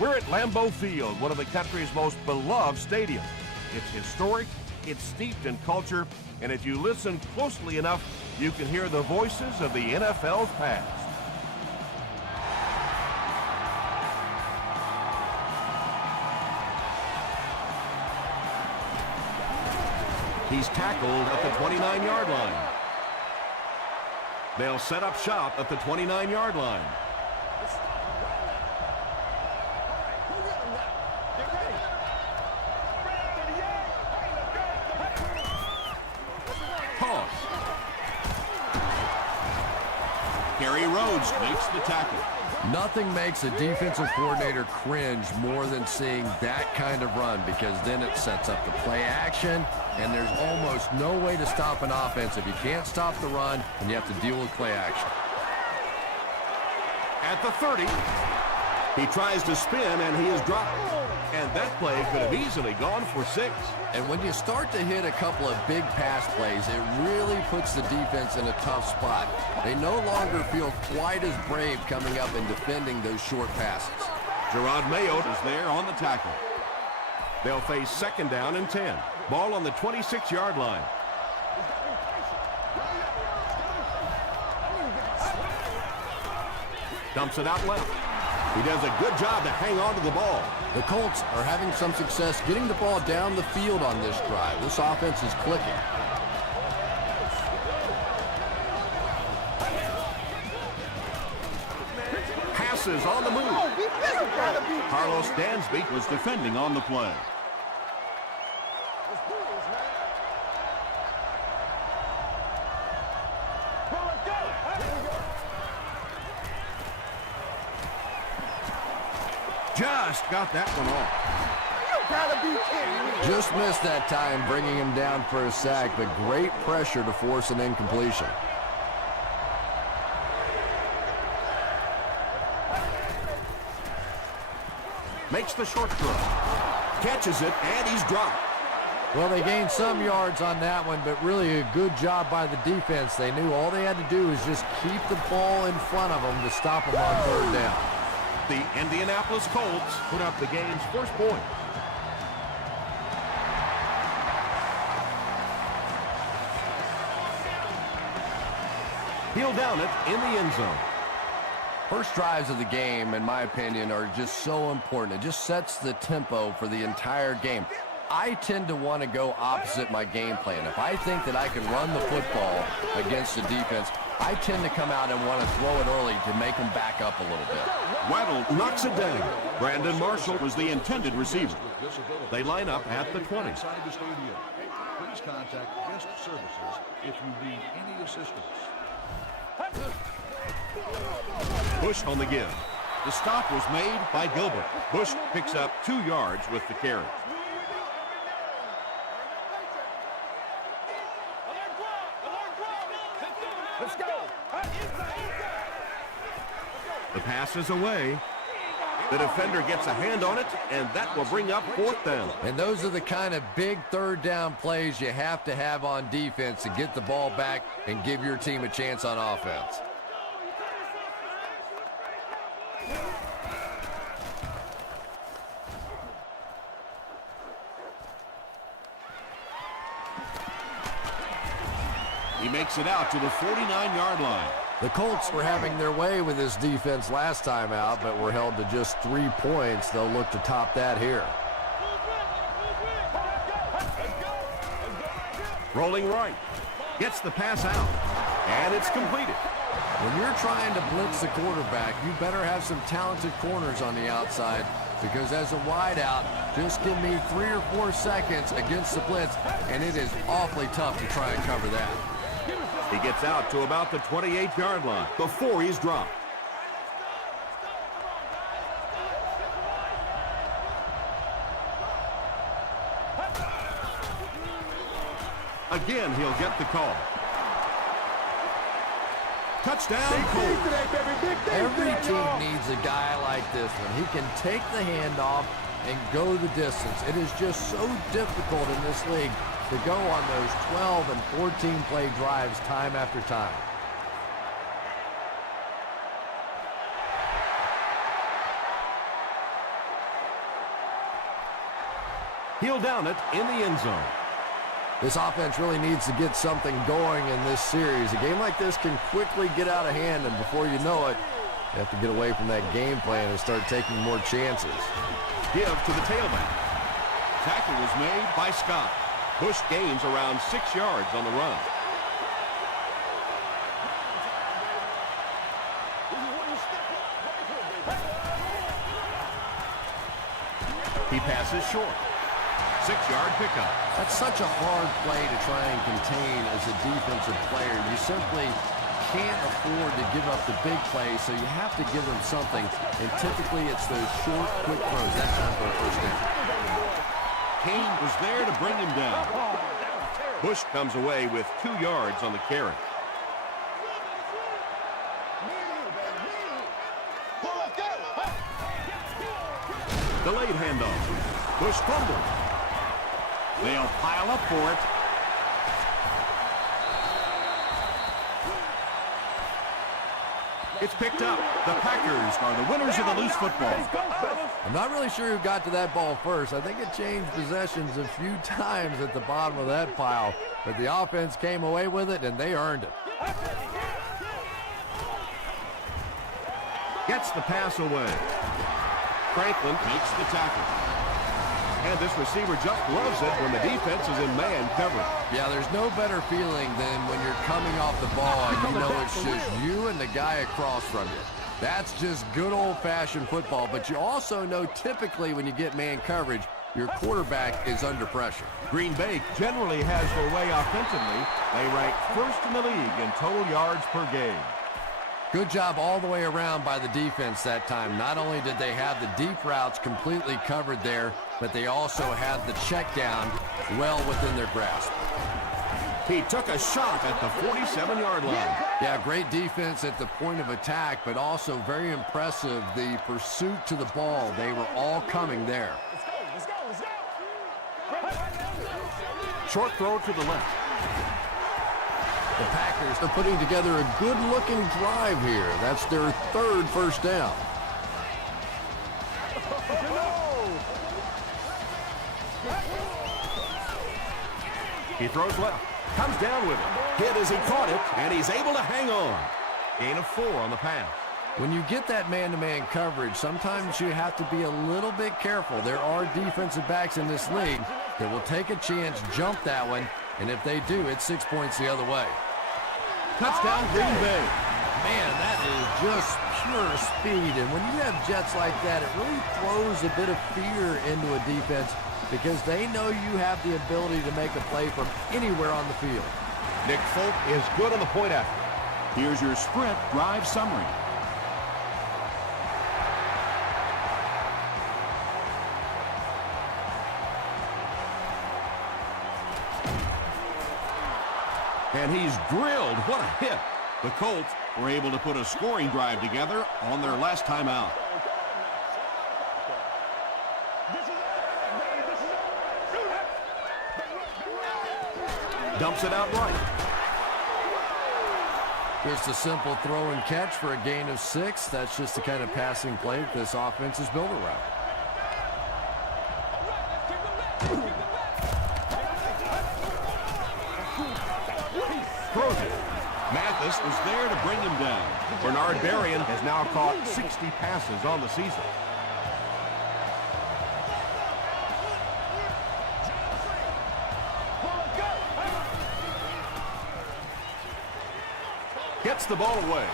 We're at Lambeau Field, one of the country's most beloved stadiums. It's historic, it's steeped in culture, and if you listen closely enough, you can hear the voices of the NFL's past. He's tackled at the 29-yard line. They'll set up shop at the 29-yard line. Toss. Gary Rhodes makes the tackle. Nothing makes a defensive coordinator cringe more than seeing that kind of run, because then it sets up the play action, and there's almost no way to stop an offense if you can't stop the run and you have to deal with play action. At the 30, he tries to spin and he is dropped. And that play could have easily gone for 6. And when you start to hit a couple of big pass plays, it really puts the defense in a tough spot. They no longer feel quite as brave coming up and defending those short passes. Gerard Mayo is there on the tackle. They'll face 2nd down and 10. Ball on the 26-yard line. Dumps it out left. He does a good job to hang on to the ball. The Colts are having some success getting the ball down the field on this drive. This offense is clicking. Passes on the move. Carlos Dansby was defending on the play. Just got that one off. You gotta be kidding me. Just missed that time, bringing him down for a sack, but great pressure to force an incompletion. Makes the short throw. Catches it, and he's dropped. Well, they gained some yards on that one, but really a good job by the defense. They knew all they had to do was just keep the ball in front of them to stop them on 3rd down. The Indianapolis Colts put up the game's first point. He'll down it in the end zone. First drives of the game, in my opinion, are just so important. It just sets the tempo for the entire game. I tend to want to go opposite my game plan. If I think that I can run the football against the defense, I tend to come out and want to throw it early to make them back up a little bit. Waddle knocks it down. Brandon Marshall was the intended receiver. They line up at the 20. Please contact guest services if you need any assistance. Bush on the give. The stop was made by Gilbert. Bush picks up 2 yards with the carry. Let's go. The pass is away. The defender gets a hand on it, and that will bring up 4th down. And those are the kind of big 3rd down plays you have to have on defense to get the ball back and give your team a chance on offense. He makes it out to the 49-yard line. The Colts were having their way with this defense last time out, but were held to just 3 points. They'll look to top that here. Rolling right. Gets the pass out. And it's completed. When you're trying to blitz the quarterback, you better have some talented corners on the outside, because as a wideout, just give me 3 or 4 seconds against the blitz, and it is awfully tough to try and cover that. He gets out to about the 28-yard line before he's dropped. Again, he'll get the call. Touchdown, Colts. Every team needs a guy like this one. He can take the handoff and go the distance. It is just so difficult in this league to go on those 12 and 14 play drives time after time. He'll down it in the end zone. This offense really needs to get something going in this series. A game like this can quickly get out of hand, and before you know it, you have to get away from that game plan and start taking more chances. Give to the tailback. Tackle was made by Scott. Bush gains around 6 yards on the run. He passes short. 6-yard pickup. That's such a hard play to try and contain as a defensive player. You simply can't afford to give up the big play, so you have to give them something. And typically it's those short, quick throws. That's time for a first down. Kane was there to bring him down. Bush comes away with 2 yards on the carry. Delayed handoff. Bush fumbled. They'll pile up for it. It's picked up. The Packers are the winners of the loose football. I'm not really sure who got to that ball first. I think it changed possessions a few times at the bottom of that pile, but the offense came away with it, and they earned it. Gets the pass away. Franklin makes the tackle. And this receiver just loves it when the defense is in man coverage. Yeah, there's no better feeling than when you're coming off the ball and you know it's just you and the guy across from you. That's just good old-fashioned football, but you also know typically when you get man coverage, your quarterback is under pressure. Green Bay generally has their way offensively. They rank first in the league in total yards per game. Good job all the way around by the defense that time. Not only did they have the deep routes completely covered there, but they also had the check down well within their grasp. He took a shot at the 47-yard line. Yeah, great defense at the point of attack, but also very impressive the pursuit to the ball. They were all coming there. Short throw to the left. The Packers are putting together a good-looking drive here. That's their third first down. He throws left. Comes down with it. Hit as he caught it, and he's able to hang on. Gain of 4 on the pass. When you get that man-to-man coverage, sometimes you have to be a little bit careful. There are defensive backs in this league that will take a chance, jump that one, and if they do, it's 6 points the other way. Touchdown, Green Bay. Man, that is just pure speed. And when you have jets like that, it really throws a bit of fear into a defense because they know you have the ability to make a play from anywhere on the field. Nick Folk is good on the point after. Here's your sprint drive summary. And he's drilled. What a hit. The Colts were able to put a scoring drive together on their last time out. Dumps it out right. Just a simple throw and catch for a gain of 6. That's just the kind of passing play that this offense is built around. Throws it. Mathis was there to bring him down. Bernard Berrien has now caught 60 passes on the season. Gets the ball away.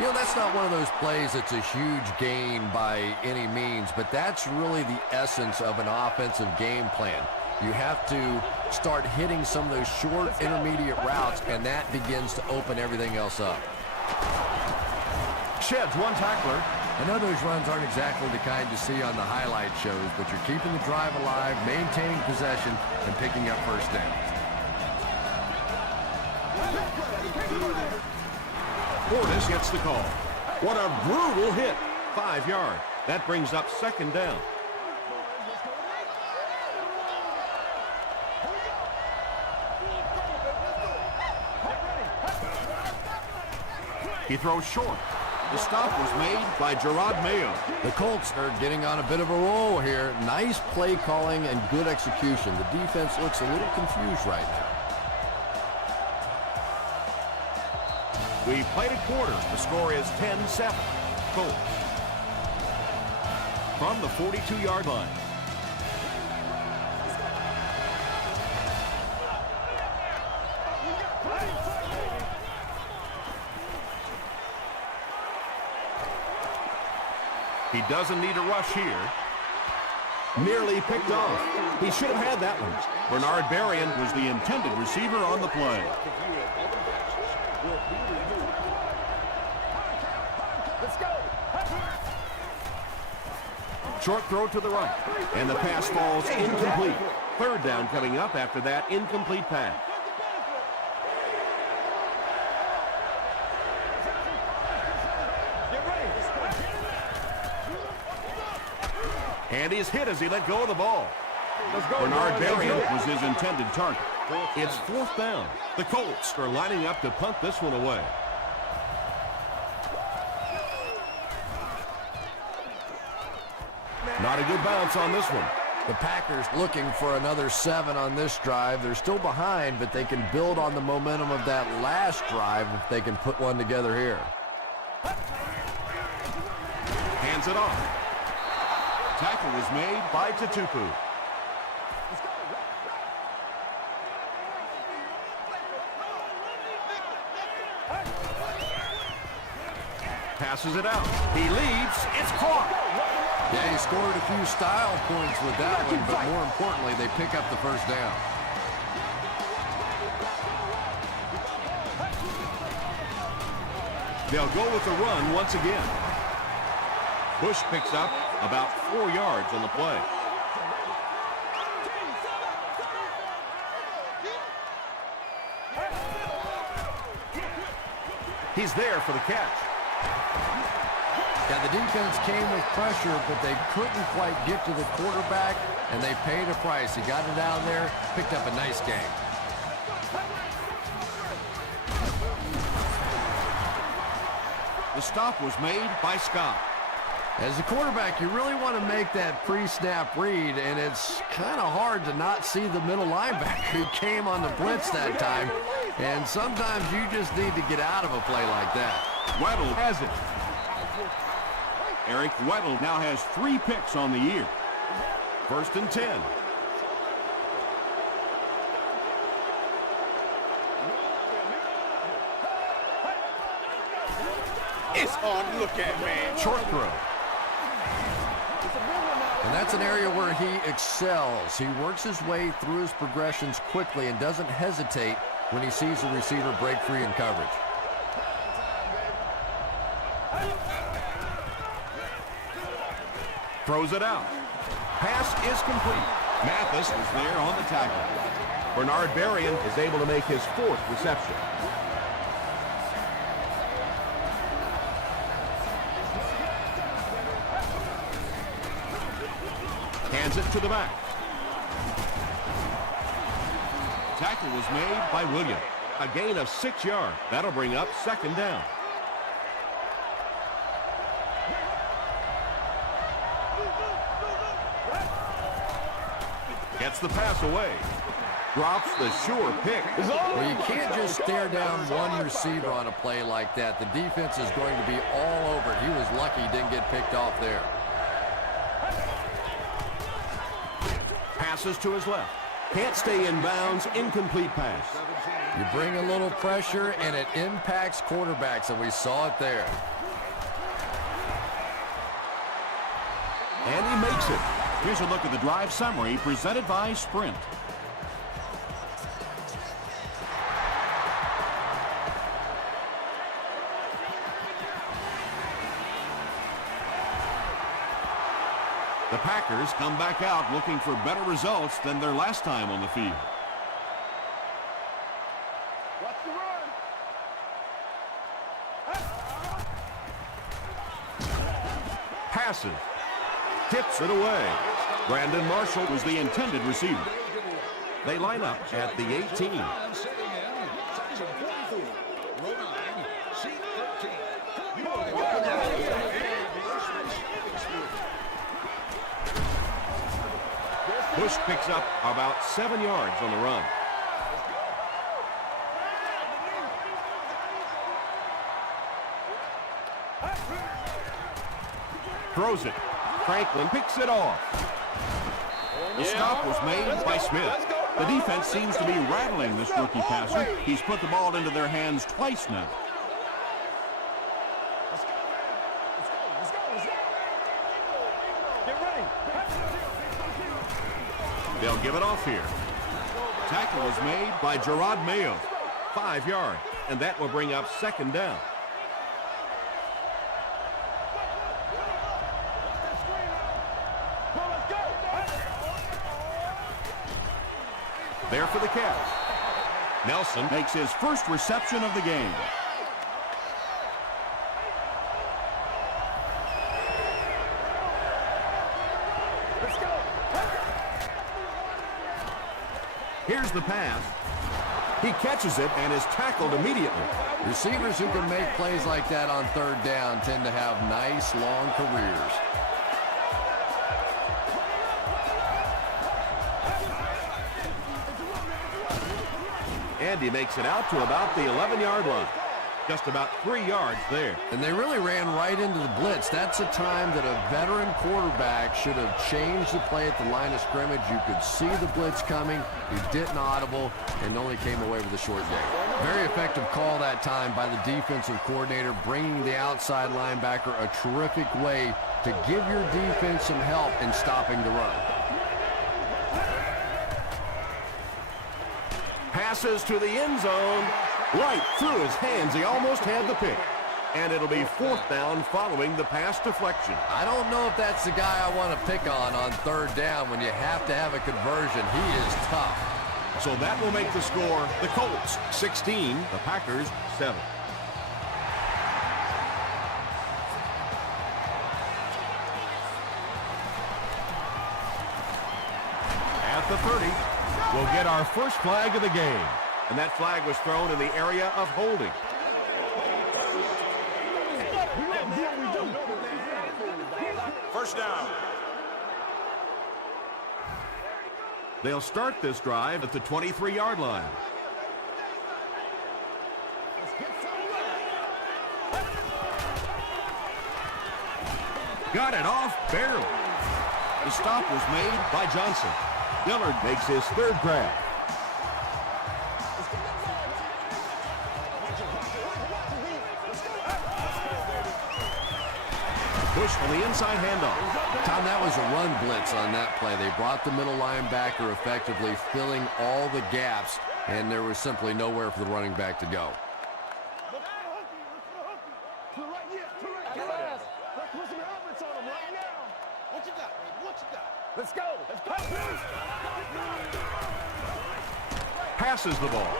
You know, that's not one of those plays that's a huge gain by any means, but that's really the essence of an offensive game plan. You have to start hitting some of those short intermediate routes, and that begins to open everything else up. Sheds one tackler. I know those runs aren't exactly the kind you see on the highlight shows, but you're keeping the drive alive, maintaining possession, and picking up first downs. Portis gets the call. What a brutal hit. 5 yards. That brings up second down. He throws short. The stop was made by Gerard Mayo. The Colts are getting on a bit of a roll here. Nice play calling and good execution. The defense looks a little confused right now. We played a quarter. The score is 10-7. Colts. From the 42-yard line. He doesn't need a rush here. Nearly picked off. He should have had that one. Bernard Berrien was the intended receiver on the play. Let's go. Short throw to the right, and the pass falls incomplete. Third down coming up after that incomplete pass. And he's hit as he let go of the ball. Bernard Berrien was his intended target. It's fourth down. The Colts are lining up to punt this one away. Not a good bounce on this one. The Packers looking for another 7 on this drive. They're still behind, but they can build on the momentum of that last drive if they can put one together here. Hands it off. Tackle was made by Tutupu. Passes it out. He leads. It's caught. Yeah, he scored a few style points with that one, but more importantly, they pick up the first down. They'll go with the run once again. Bush picks up about 4 yards on the play. He's there for the catch. Yeah, the defense came with pressure, but they couldn't quite get to the quarterback, and they paid a price. He got it down there, picked up a nice game. The stop was made by Scott. As a quarterback, you really want to make that pre-snap read, and it's kind of hard to not see the middle linebacker who came on the blitz that time, and sometimes you just need to get out of a play like that. Weddle has it. Eric Weddle now has 3 picks on the year. 1st and 10. It's hard to look at, man. Short throw. And that's an area where he excels. He works his way through his progressions quickly and doesn't hesitate when he sees a receiver break free in coverage. Throws it out. Pass is complete. Mathis is there on the tackle. Bernard Berrien is able to make his 4th reception. Hands it to the back. Tackle was made by Williams. A gain of 6 yards. That'll bring up 2nd down. Gets the pass away. Drops the sure pick. Well, you can't just stare down one receiver on a play like that. The defense is going to be all over it. He was lucky he didn't get picked off there. Passes to his left. Can't stay in bounds. Incomplete pass. You bring a little pressure, and it impacts quarterbacks, and we saw it there. And he makes it. Here's a look at the drive summary presented by Sprint. The Packers come back out looking for better results than their last time on the field. Watch the run. Passes. Tips it away. Brandon Marshall was the intended receiver. They line up at the 18. Bush picks up about 7 yards on the run. Throws it. Franklin picks it off. The stop was made by Smith. The defense seems to be rattling this rookie passer. He's put the ball into their hands twice now. They'll give it off here. Tackle was made by Gerard Mayo. 5 yards, and that will bring up 2nd down. There for the catch. Nelson makes his first reception of the game. Here's the pass. He catches it and is tackled immediately. Receivers who can make plays like that on 3rd down tend to have nice, long careers. And he makes it out to about the 11-yard line. Just about 3 yards there. And they really ran right into the blitz. That's a time that a veteran quarterback should have changed the play at the line of scrimmage. You could see the blitz coming. He didn't audible and only came away with a short day. Very effective call that time by the defensive coordinator, bringing the outside linebacker a terrific way to give your defense some help in stopping the run. Passes to the end zone. Right through his hands. He almost had the pick. And it'll be 4th down following the pass deflection. I don't know if that's the guy I want to pick on 3rd down when you have to have a conversion. He is tough. So that will make the score the Colts 16, the Packers 7. At the 30, we'll get our first flag of the game. And that flag was thrown in the area of holding. First down. They'll start this drive at the 23-yard line. Got it off barely. The stop was made by Johnson. Dillard makes his 3rd grab. Bush on the inside handoff. Tom, that was a run blitz on that play. They brought the middle linebacker effectively, filling all the gaps, and there was simply nowhere for the running back to go. Let's go. Passes the ball.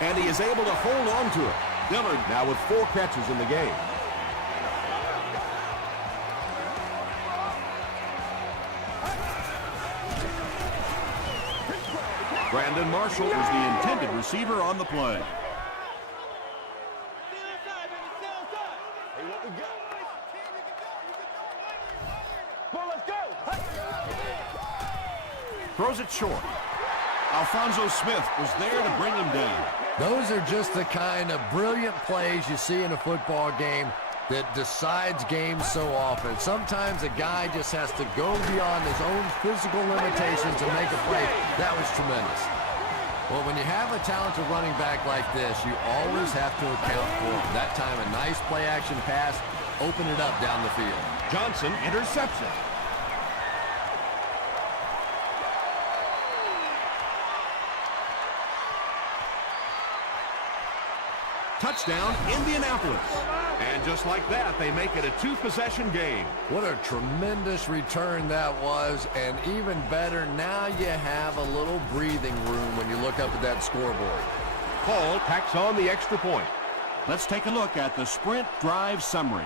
And he is able to hold on to it. Dillard now with 4 catches in the game. Brandon Marshall was the intended receiver on the play. Throws it short. Alfonso Smith was there to bring him down. Those are just the kind of brilliant plays you see in a football game that decides games so often. Sometimes a guy just has to go beyond his own physical limitations and make a play. That was tremendous. Well, when you have a talented running back like this, you always have to account for him. That time, a nice play-action pass, open it up down the field. Johnson intercepts it. Touchdown, Indianapolis. And just like that, they make it a 2-possession game. What a tremendous return that was, and even better, now you have a little breathing room when you look up at that scoreboard. Hall tacks on the extra point. Let's take a look at the sprint drive summary.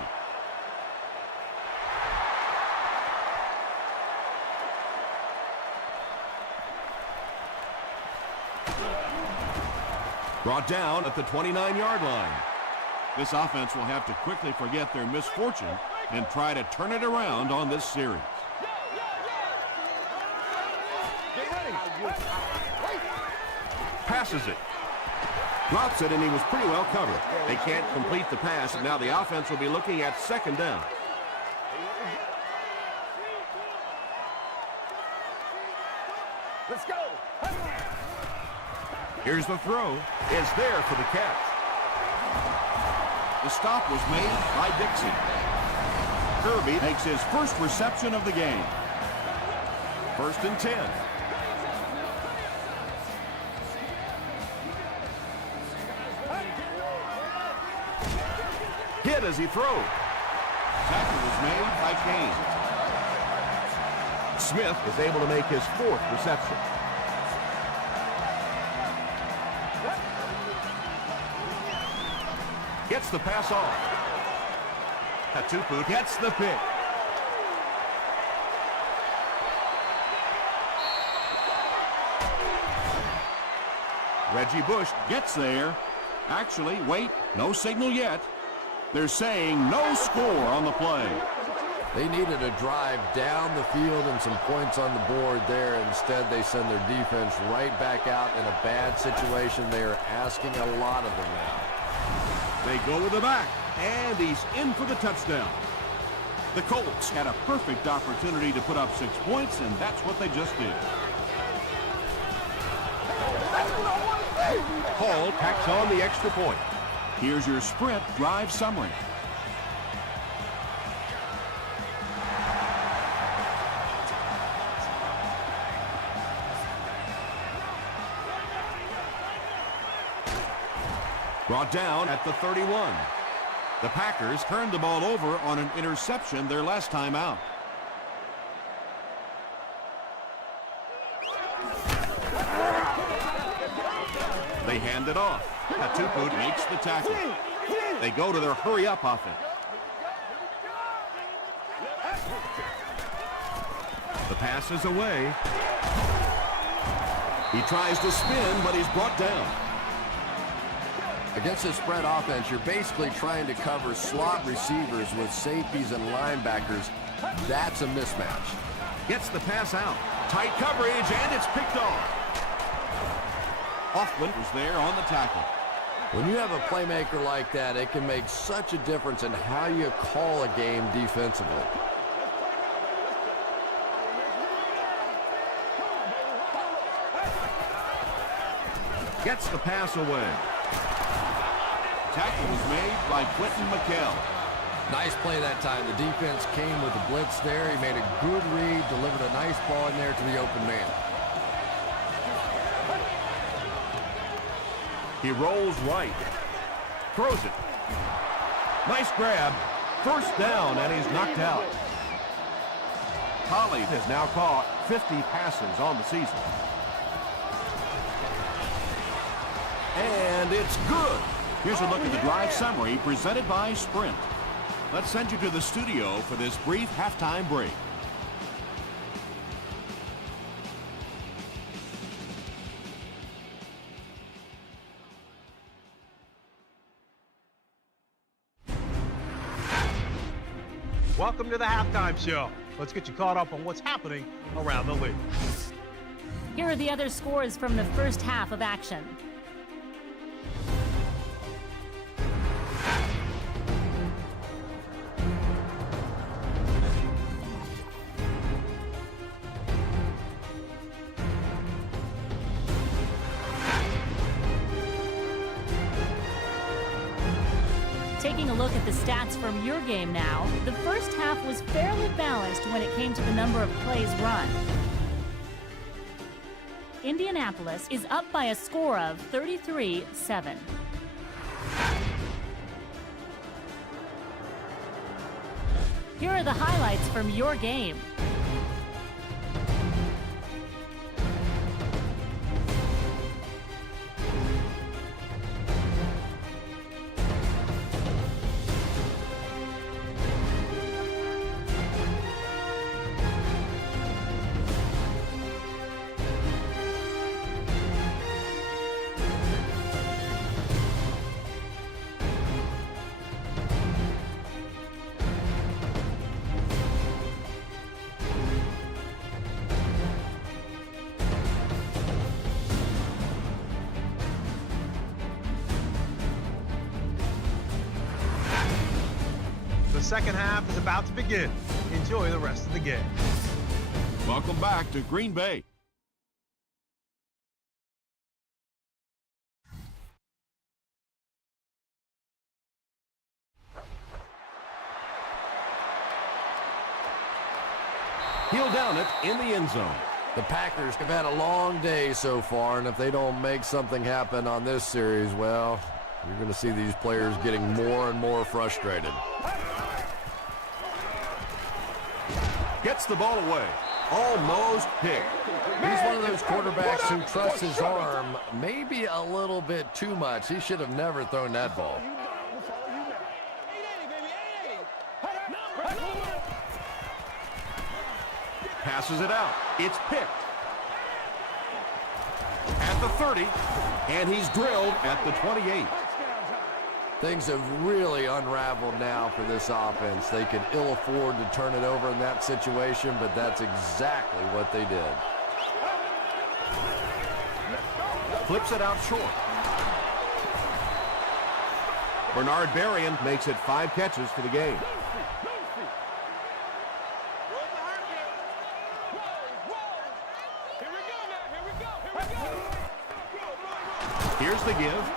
Brought down at the 29-yard line. This offense will have to quickly forget their misfortune and try to turn it around on this series. Passes it. Drops it, and he was pretty well covered. They can't complete the pass, and now the offense will be looking at second down. Let's go. Here's the throw. It's there for the catch. The stop was made by Dixie. Kirby makes his first reception of the game. 1st and 10. Hit as he throws. Tackle was made by Kane. Smith is able to make his 4th reception. Gets the pass off. Katupu gets the pick. Reggie Bush Gets there. Actually, wait, no signal yet. They're saying no score on the play. They needed a drive down the field and some points on the board there. Instead, they send their defense right back out in a bad situation. They are asking a lot of them now. They go with the back, and he's in for the touchdown. The Colts had a perfect opportunity to put up 6 points, and that's what they just did. Hall tacks on the extra point. Here's your sprint drive summary. Brought down at the 31. The Packers turned the ball over on an interception their last time out. They hand it off. Katupu makes the tackle. They go to their hurry-up offense. The pass is away. He tries to spin, but he's brought down. Against a spread offense, you're basically trying to cover slot receivers with safeties and linebackers. That's a mismatch. Gets the pass out. Tight coverage, and it's picked off. Hoffman was there on the tackle. When you have a playmaker like that, it can make such a difference in how you call a game defensively. Gets the pass away. Tackle was made by Quentin McKell. Nice play that time. The defense came with a blitz there. He made a good read, delivered a nice ball in there to the open man. He rolls right. Throws it. Nice grab. First down, and he's knocked out. Collie has now caught 50 passes on the season. And it's good. Here's a look at the drive summary presented by Sprint. Let's send you to the studio for this brief halftime break. Welcome to the halftime show. Let's get you caught up on what's happening around the league. Here are the other scores from the first half of action. Taking a look at the stats from your game now, the first half was fairly balanced when it came to the number of plays run. Indianapolis is up by a score of 33-7. Here are the highlights from your game. The second half is about to begin. Enjoy the rest of the game. Welcome back to Green Bay. He'll down it in the end zone. The Packers have had a long day so far, and if they don't make something happen on this series, well, you're going to see these players getting more and more frustrated. Gets the ball away. Almost picked. He's one of those quarterbacks who trusts his arm maybe a little bit too much. He should have never thrown that ball. Passes it out. It's picked. At the 30, and he's drilled at the 28. Things have really unraveled now for this offense. They could ill afford to turn it over in that situation, but that's exactly what they did. Flips it out short. Bernard Berrien makes it 5 catches for the game. Here's the give.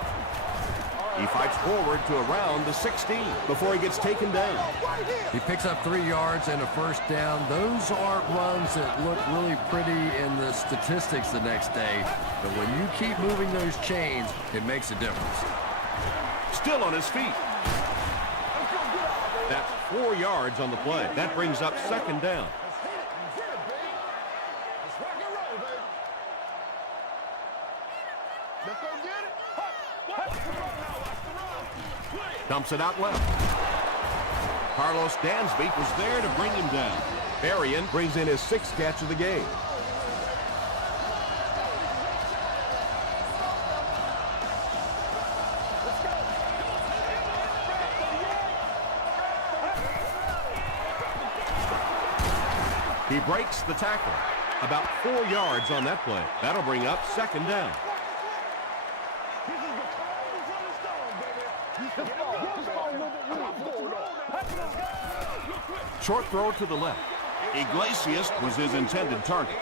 He fights forward to around the 16 before he gets taken down. He picks up 3 yards and a first down. Those aren't runs that look really pretty in the statistics the next day. But when you keep moving those chains, it makes a difference. Still on his feet. That's 4 yards on the play. That brings up second down. Dumps it out left. Carlos Dansby was there to bring him down. Berrien brings in his 6th catch of the game. He breaks the tackle. About 4 yards on that play. That'll bring up second down. Short throw to the left. Iglesias was his intended target.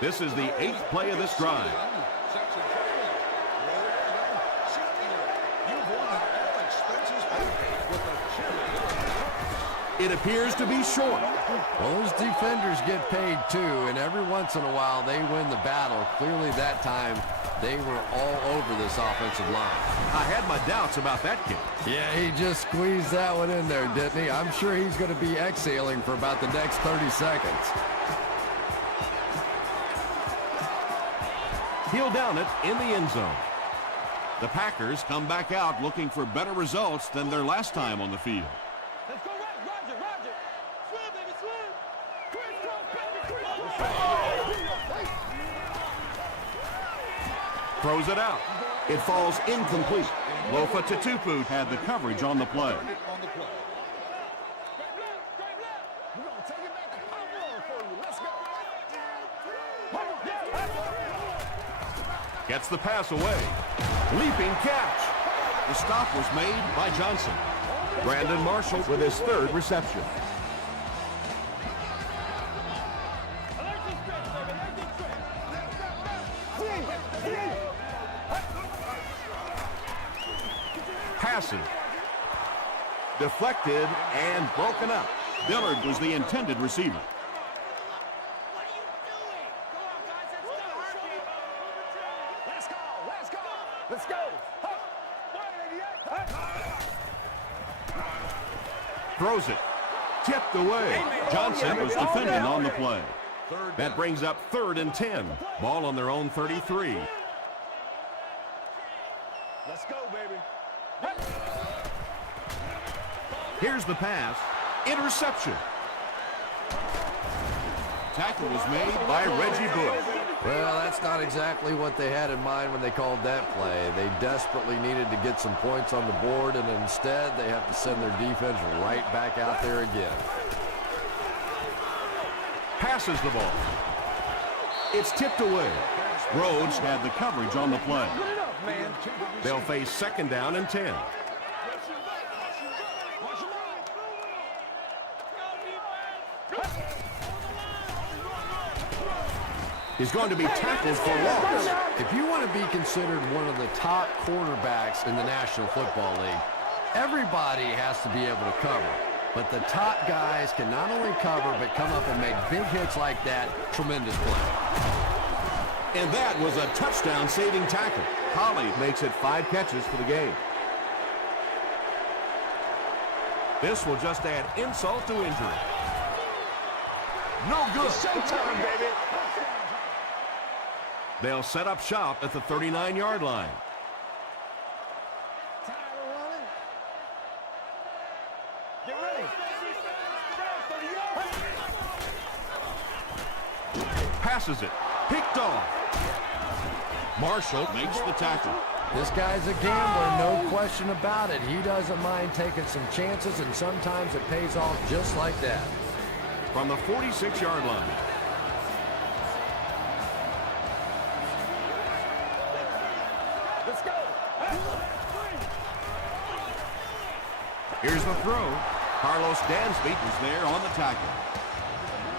This is the 8th play of this drive. It appears to be short. Well, those defenders get paid too, and every once in a while they win the battle. Clearly that time they were all over this offensive line. I had my doubts about that kick. Yeah, he just squeezed that one in there, didn't he? I'm sure he's going to be exhaling for about the next 30 seconds. He'll down it in the end zone. The Packers come back out looking for better results than their last time on the field. Let's go, Roger, Roger. Swim, baby, swim. Throws it out. It falls incomplete. Lofa Tatupu had the coverage on the play. Gets the pass away. Leaping catch. The stop was made by Johnson. Brandon Marshall with his 3rd reception. Passing. Deflected and broken up. Dillard was the intended receiver. Let's go. Throws it. Tipped away. Johnson was defending on the play. That brings up 3rd and 10. Ball on their own 33. Let's go, baby. Here's the pass. Interception. Tackle was made by Reggie Bush. Well, that's not exactly what they had in mind when they called that play. They desperately needed to get some points on the board, and instead they have to send their defense right back out there again. Passes the ball. It's tipped away. Rhodes had the coverage on the play. They'll face 2nd down and 10. He's going to be tackled for loss. If you want to be considered one of the top cornerbacks in the National Football League, everybody has to be able to cover. But the top guys can not only cover, but come up and make big hits like that. Tremendous play. And that was a touchdown-saving tackle. Holly makes it 5 catches for the game. This will just add insult to injury. No good. Showtime, baby. They'll set up shop at the 39-yard line. Tired of running? Get ready. Passes it. Picked off. Marshall makes the tackle. This guy's a gambler, no question about it. He doesn't mind taking some chances, and sometimes it pays off just like that. From the 46-yard line. Let's go. Here's the throw. Carlos Dansby was there on the tackle.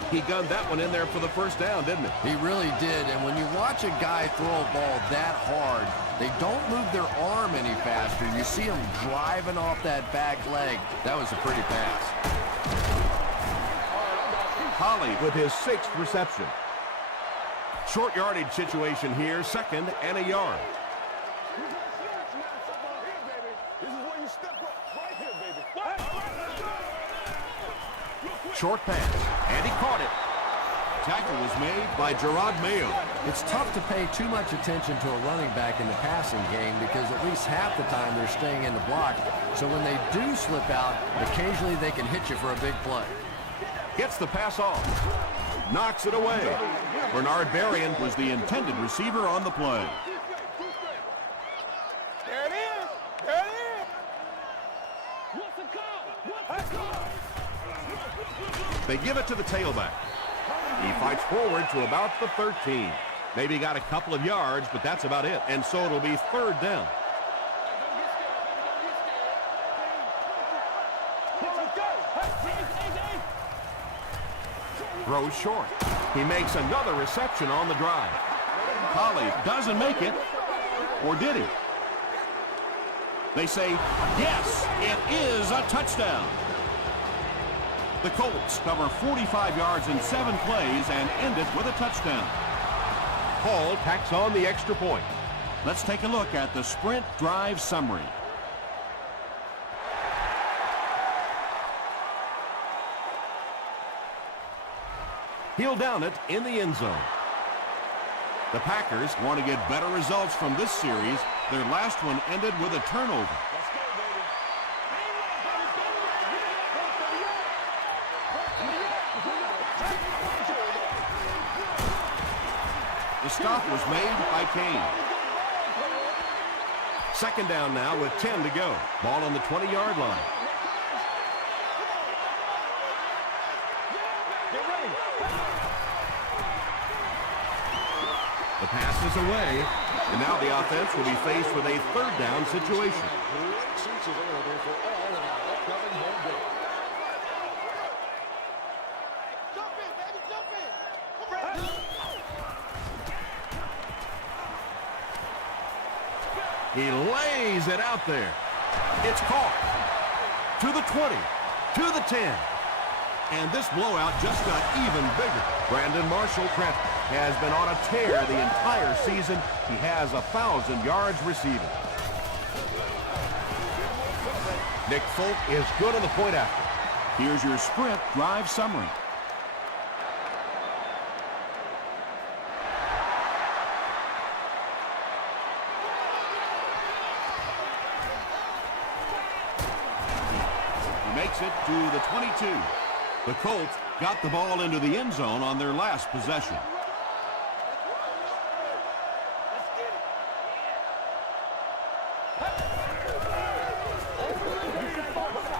He gunned that one in there for the first down, didn't he? He really did, and when you watch a guy throw a ball that hard, they don't move their arm any faster. You see them driving off that back leg. That was a pretty pass. Holly with his 6th reception. Short yardage situation here, 2nd and a yard. This is where you step up. Right here, baby. Short pass, and he caught it. Tackle was made by Gerard Mayo. It's tough to pay too much attention to a running back in the passing game because at least half the time they're staying in the block. So when they do slip out, occasionally they can hit you for a big play. Gets the pass off. Knocks it away. Bernard Berrien was the intended receiver on the play. There it is. There it is. What's the call? What's the call? They give it to the tailback. He fights forward to about the 13. Maybe got a couple of yards, but that's about it. And so it'll be 3rd down. Throws short. He makes another reception on the drive. Holly doesn't make it. Or did he? They say, yes, it is a touchdown. The Colts cover 45 yards in 7 plays and end it with a touchdown. Hall tacks on the extra point. Let's take a look at the sprint drive summary. He'll down it in the end zone. The Packers want to get better results from this series. Their last one ended with a turnover. The stop was made by Kane. 2nd down now with 10 to go. Ball on the 20-yard line. The pass is away, and now the offense will be faced with a 3rd down situation. Seats available for all in our upcoming home game. Jump in, baby, jump in. Come on. He lays it out there. It's caught. To the 20. To the 10. And this blowout just got even bigger. Brandon Marshall has been on a tear the entire season. He has 1,000 yards receiving. Nick Folk is good on the point after. Here's your sprint drive summary. He makes it to the 22. The Colts got the ball into the end zone on their last possession.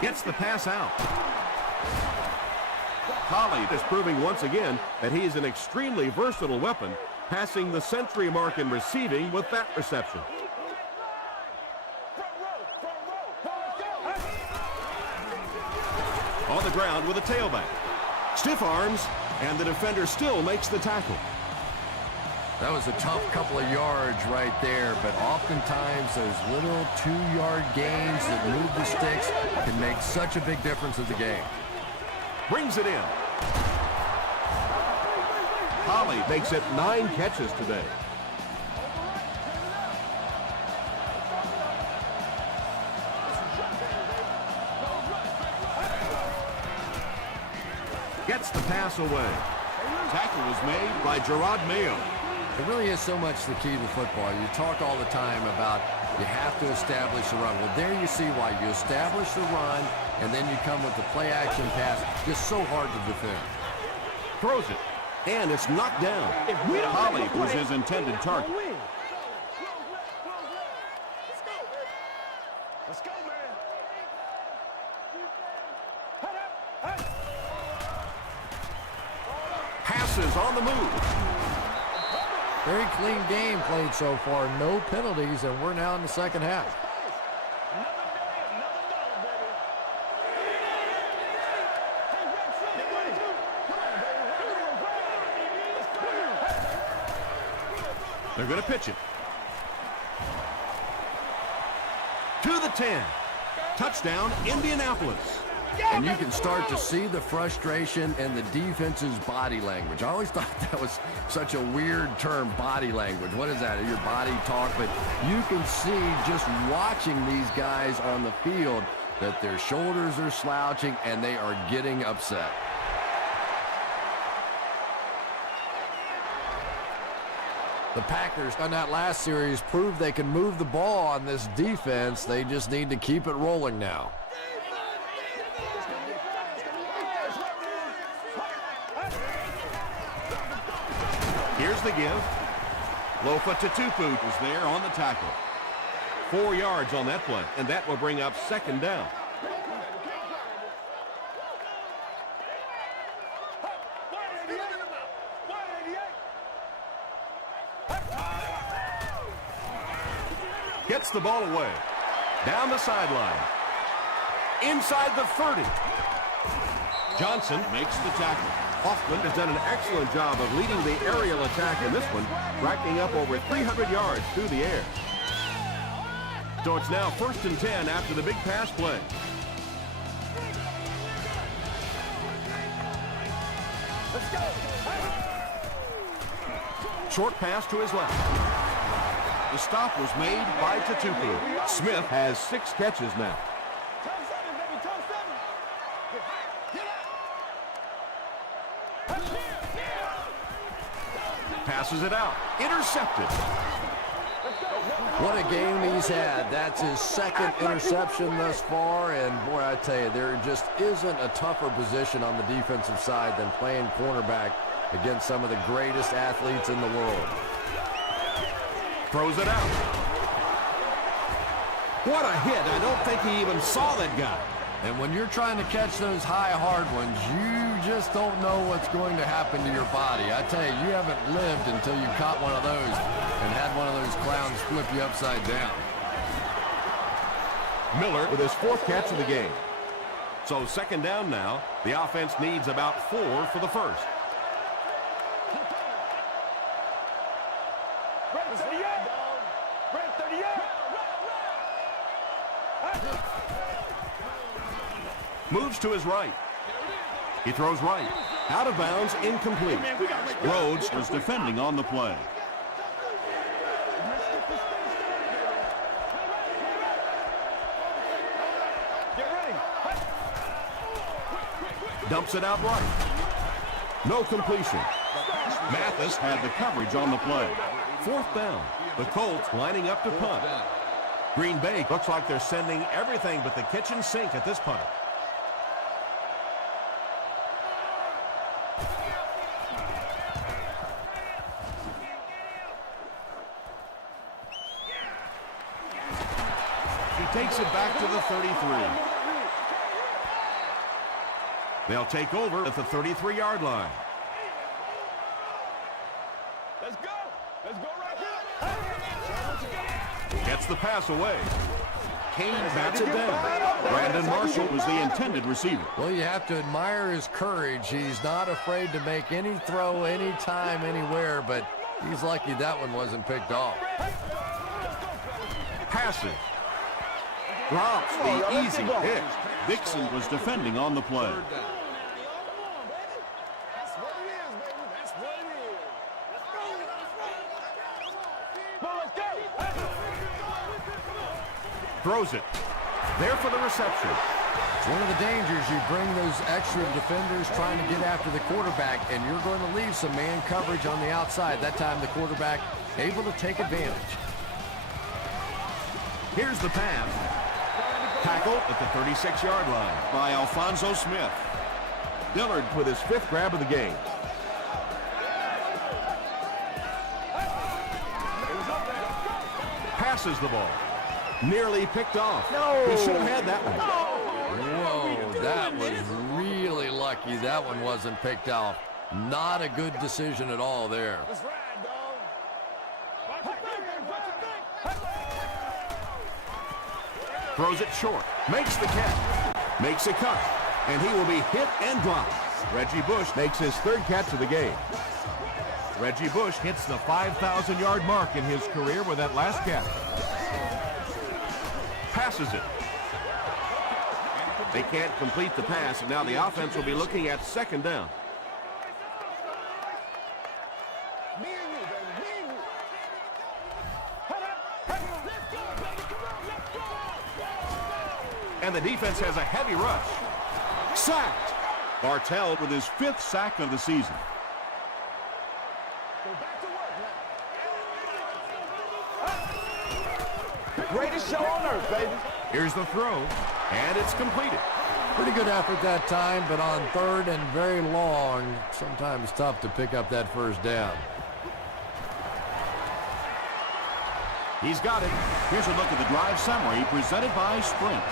Gets the pass out. Collie is proving once again that he is an extremely versatile weapon, passing the century mark in receiving with that reception. On the ground with a tailback. Stiff arms, and the defender still makes the tackle. That was a tough couple of yards right there, but oftentimes those little 2-yard gains that move the sticks can make such a big difference in the game. Brings it in. Holly makes it 9 catches today. Gets the pass away. Tackle was made by Gerard Mayo. It really is so much the key to football. You talk all the time about you have to establish the run. Well, there you see why. You establish the run, and then you come with the play-action pass. Just so hard to defend. Throws it, and it's knocked down. Holly was his intended target. Let's go, man. Passes on the move. Very clean game played so far. No penalties, and we're now in the second half. They're going to pitch it. To the 10. Touchdown, Indianapolis. And you can start to see the frustration in the defense's body language. I always thought that was such a weird term, body language. What is that? Your body talk? But you can see just watching these guys on the field that their shoulders are slouching and they are getting upset. The Packers on that last series proved they can move the ball on this defense. They just need to keep it rolling now. Here's the give. Lofa Tatupu Was there on the tackle. 4 yards on that play, and that will bring up second down. Gets the ball away. Down the sideline. Inside the 30. Johnson Makes the tackle. Hoffman has done an excellent job of leading the aerial attack in this one, racking up over 300 yards through the air. So it's now 1st and 10 after the big pass play. Short pass to his left. The stop was made By Tatupu. Smith has 6 catches now. Passes it out. Intercepted. What a game he's had. That's his second interception thus far, and boy, I tell you, there just isn't a tougher position on the defensive side than playing cornerback against some of the greatest athletes in the world. Throws it out. What a hit. I don't think he even saw that guy. And when you're trying to catch those high, hard ones, you just don't know what's going to happen to your body. I tell you, you haven't lived until you caught one of those and had one of those clowns flip you upside down. Miller with his 4th catch of the game. So second down now. The offense needs about 4 for the first. Moves to his right. He throws right. Out of bounds, incomplete. Rhodes was defending on the play. Dumps it out right. No completion. Mathis had the coverage on the play. 4th down. The Colts lining up to punt. Green Bay looks like they're sending everything but the kitchen sink at this punt. He takes it back to the 33. They'll take over at the 33-yard line. Let's go. Let's go right here. Gets the pass away. Kane bats it down. Brandon Marshall was the intended receiver. Well, you have to admire his courage. He's not afraid to make any throw, anytime, anywhere, but he's lucky that one wasn't picked off. Passes. Drops the easy pick. Dixon was defending on the play. Throws it. There for the reception. It's one of the dangers. You bring those extra defenders trying to get after the quarterback, and you're going to leave some man coverage on the outside. That time the quarterback able to take advantage. Here's the pass. Tackled at the 36-yard line By Alphonso Smith. Dillard with his 5th grab of the game. Passes the ball. Nearly picked off. He should have had that one. Whoa, that was really lucky that one wasn't picked off. Not a good decision at all there. Throws it short. Makes the catch. Makes a cut. And he will be hit and dropped. Reggie Bush makes his 3rd catch of the game. Reggie Bush hits the 5,000-yard mark in his career with that last catch. Passes it. They can't complete the pass, and now the offense will be looking at 2nd down. And the defense has a heavy rush. Sacked. Bartell with his 5th sack of the season. Greatest show on earth, baby. Here's the throw, and it's completed. Pretty good effort that time, but on 3rd and very long, sometimes tough to pick up that 1st down. He's got it. Here's a look at the drive summary presented by Sprint.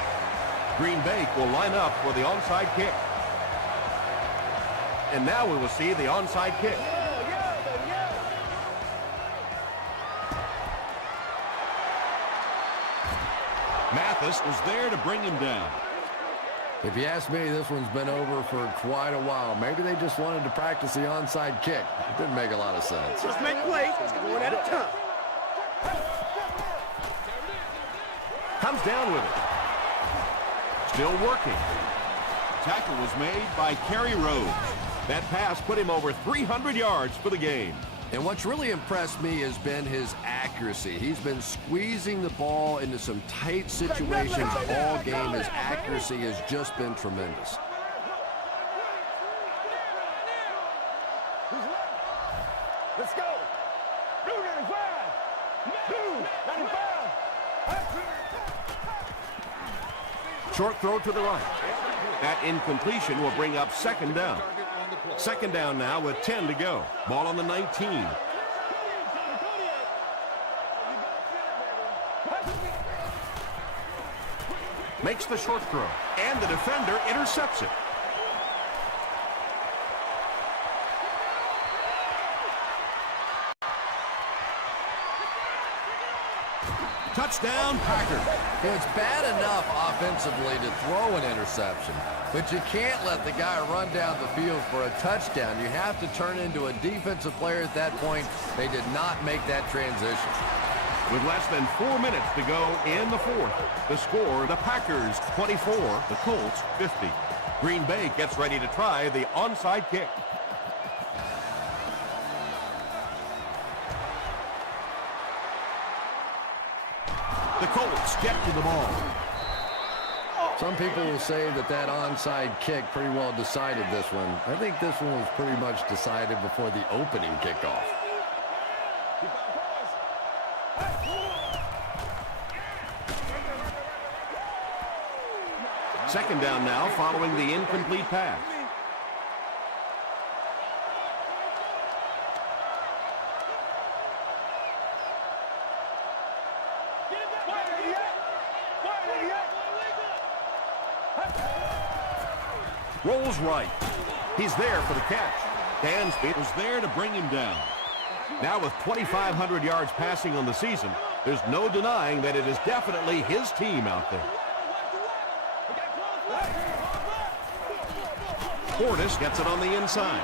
Green Bay will line up for the onside kick. And now we will see the onside kick. Mathis was there to bring him down. If you ask me, this one's been over for quite a while. Maybe they just wanted to practice the onside kick. It didn't make a lot of sense. Just make plays, one at a time. Comes down with it. Still working. Tackle was made by Kerry Rhodes. That pass put him over 300 yards for the game. And what's really impressed me has been his accuracy. He's been squeezing the ball into some tight situations all game. His accuracy has just been tremendous. Let's go. 295. 295. Short throw to the right. That incompletion will bring up 2nd down. 2nd down now with 10 to go. Ball on the 19. Makes the short throw. And the defender intercepts it. Touchdown, Packers. It's bad enough offensively to throw an interception, but you can't let the guy run down the field for a touchdown. You have to turn into a defensive player at that point. They did not make that transition. With less than 4 minutes to go in the 4th, the score, the Packers 24, the Colts 50. Green Bay gets ready to try the onside kick. The Colts get to the ball. Some people will say that that onside kick pretty well decided this one. I think this one was pretty much decided before the opening kickoff. Second down now following the incomplete pass. Rolls right. He's there for the catch. Dansby was there to bring him down. now with 2,500 yards passing on the season. There's no denying that it is definitely his team out there. Portis gets it on the inside.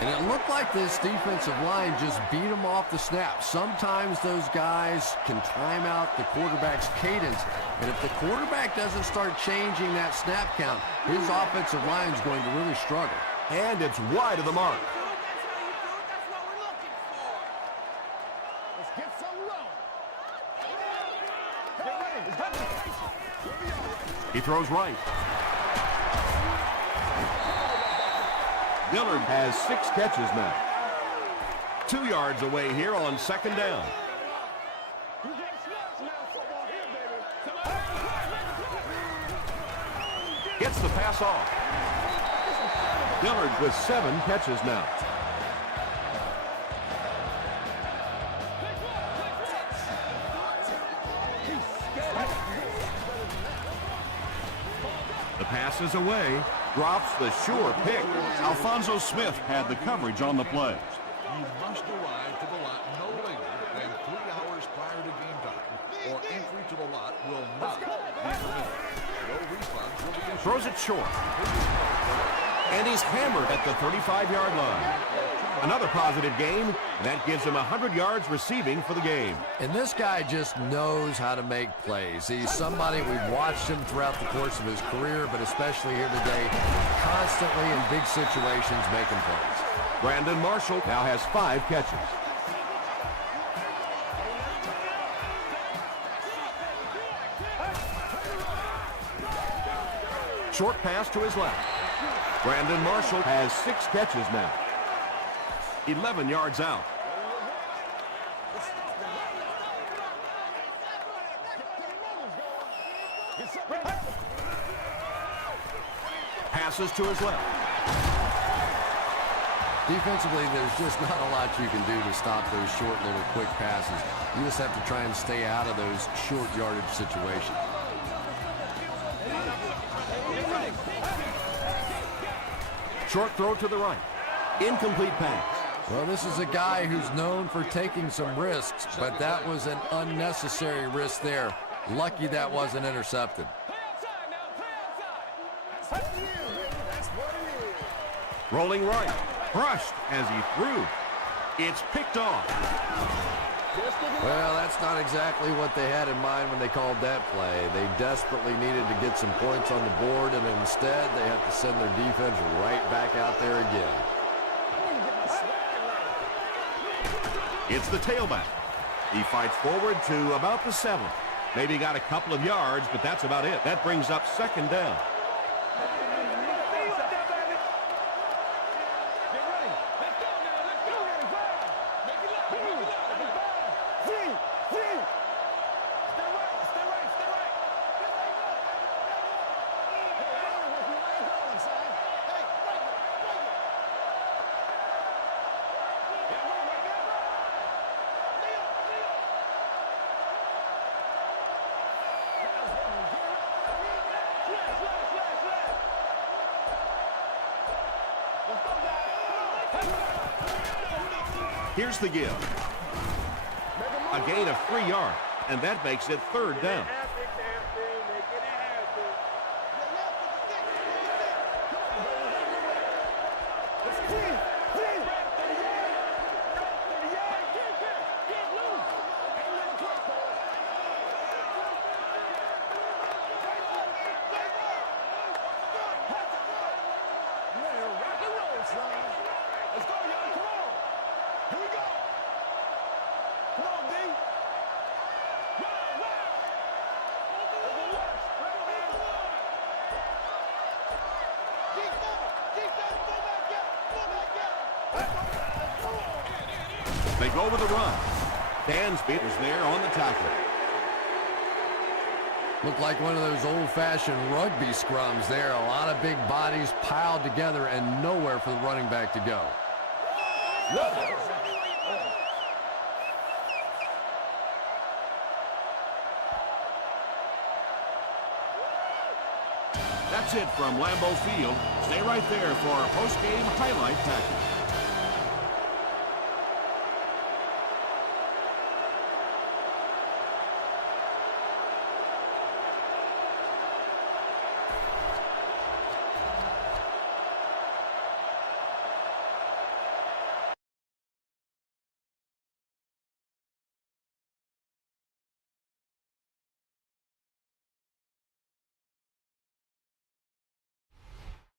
And it looked like this defensive line just beat him off the snap. Sometimes those guys can time out the quarterback's cadence. And if the quarterback doesn't start changing that snap count, his offensive line is going to really struggle. And it's wide of the mark. Let's get some room. He throws right. Dillard has 6 catches now. 2 yards away here on second down. Gets the pass off. Dillard with 7 catches now. The pass is away. Drops the sure pick. Alfonso Smith had the coverage on the play. You must arrive to the lot no later than 3 hours prior to game time, or entry to the lot will not be permitted. No refunds will be issued. Throws it short. And he's hammered at the 35-yard line. Another positive game. That gives him 100 yards receiving for the game. And this guy just knows how to make plays. He's somebody, we've watched him throughout the course of his career, but especially here today, constantly in big situations making plays. Brandon Marshall now has 5 catches. Short pass to his left. Brandon Marshall has 6 catches now. 11 yards out. Passes to his left. Defensively, there's just not a lot you can do to stop those short little quick passes. You just have to try and stay out of those short yardage situations. Short throw to the right. Incomplete pass. Well, this is a guy who's known for taking some risks, but that was an unnecessary risk there. Lucky that wasn't intercepted. Rolling right. Crushed as he threw. It's picked off. Well, that's not exactly what they had in mind when they called that play. They desperately needed to get some points on the board, and instead they had to send their defense right back out there again. It's the tailback. He fights forward to about the 7. Maybe got a couple of yards, but that's about it. That brings up second down. Here's the give. A gain of 3 yards, and that makes it third down. They go with the run. Dansby is there on the tackle. Looked like one of those old-fashioned rugby scrums there. A lot of big bodies piled together and nowhere for the running back to go. That's it from Lambeau Field. Stay right there for our post-game highlight package.